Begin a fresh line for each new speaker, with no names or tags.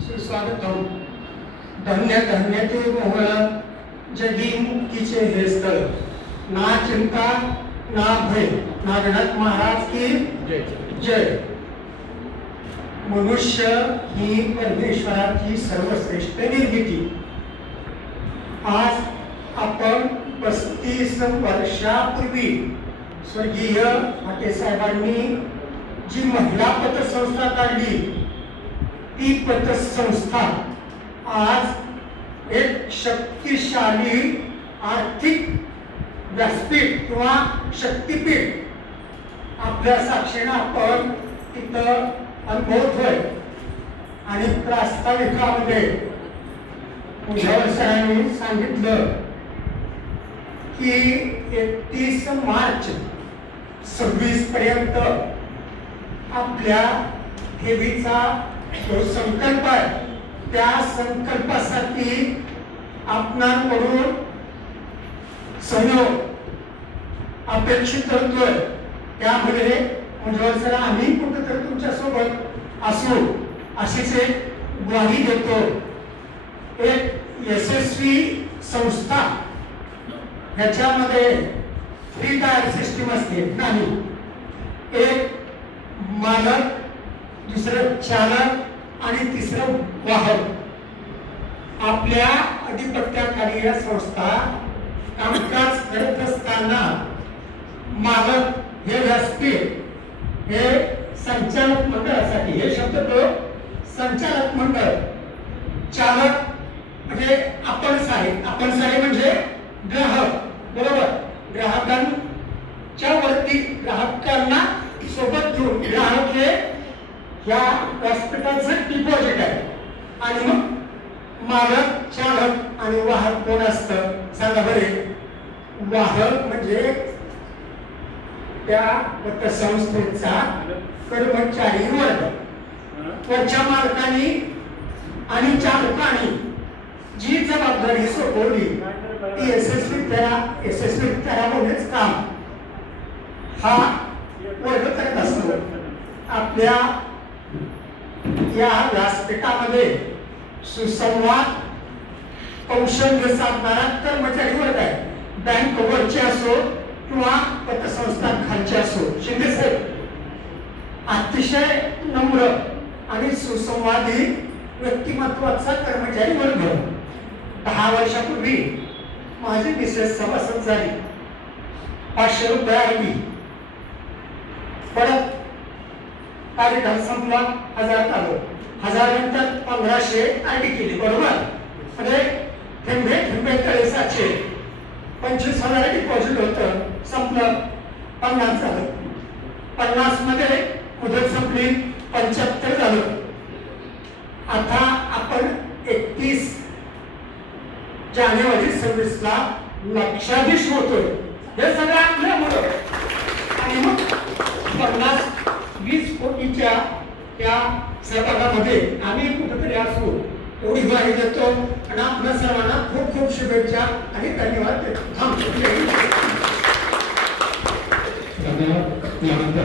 सुस्वागतम धन्य धन्य ते मोहळ जगी मुक्तीचे हे स्थळ. ना चिंता ना भय. नागनाथ महाराज की जय. मनुष्य ही परमेश्वराची सर्वश्रेष्ठ निर्मिती. आज आपण पस्तीस वर्षापूर्वी स्वर्गीय साहेबांनी जी महिला पतसंस्था काढली ती पतसंस्था आज एक शक्तिशाली आर्थिक व्यासपीठ किंवा शक्तिपीठ आपल्या साक्षीनं आपण तिथं अनुभवतोय. आणि प्रास्ताविकामध्ये उद्धव साहेबांनी सांगितलं की एकतीस मार्च सव्वीस पर्यंत आपल्या ठेवीचा जो संकल्प आहे त्या संकल्पासाठी आपणाकडून सहयोग अपेक्षित करतोय. त्यामध्ये उज्ज्वल सर आम्ही कुठंतरी तुमच्यासोबत असू अशीच एक ग्वाही देतो. एक यशस्वी संस्था ह्याच्यामध्ये थ्री टायर सिस्टीम असते नाही. एक मालक दुसरं चालक आणि तिसरं वाहक आपल्या अधिपत्याखाली या संस्था कामकाज करत असताना मालक हे व्यासपीठ हे संचालक मंडळासाठी हे शब्द तो संचालक मंडळ चालक म्हणजे आपण सारे आपण सारे म्हणजे ग्राहक बरोबर ग्राहकांच्या वरती ग्राहकांना सोबत घेऊन ग्राहक हे या व्यासपीठाचं डिपॉझिट आहे. आणि मग मालक चालक आणि वाहक कोण असतं? सांगा बरे. वाहक म्हणजे त्या पतसंस्थेचा कर्मचारी वर्ग. वरच्या मालकाने आणि चालकाने जी जबाबदारी सोपवली ती यशस्वी करा यशस्वी त्यामुळेच काम. हा वर्ग करत असतो. आपल्या या व्यासपीठामध्ये सुसंवाद कौशल्य साधणारा कर्मचारी वर्ग आहे. बँक वरचे असो किंवा पतसंस्था खालचे असो. शिंदे साहेब अतिशय नम्र आणि सुसंवादी व्यक्तिमत्वाचा कर्मचारी वर्ग. दहा वर्षापूर्वी माझी मिसेस सभासद झाली. पाचशे रुपये आली परत कार्यकाल संपला हजार आलो हजार नंतर पंधराशे आयडी केली बरोबर? म्हणजे थेंबे थेंबे तळे सातशे. पंचवीस हजार डिपॉझिट होतं संपलं. पन्नास झालं. पन्नासमध्ये मुदत संपली पंच्याहत्तर झालं. आता आपण एकतीस जानेवारी सव्वीस ला लक्षाधीश होतोय. हे सगळं आपल्यामुळं आणि मग पन्नास वीस कोटीच्या त्या सहभागामध्ये आम्ही कुठेतरी असू. एवढी ग्वाही देतो आणि आपल्या सर्वांना खूप खूप शुभेच्छा आणि धन्यवाद देतो. थांबतो
धन्यवाद.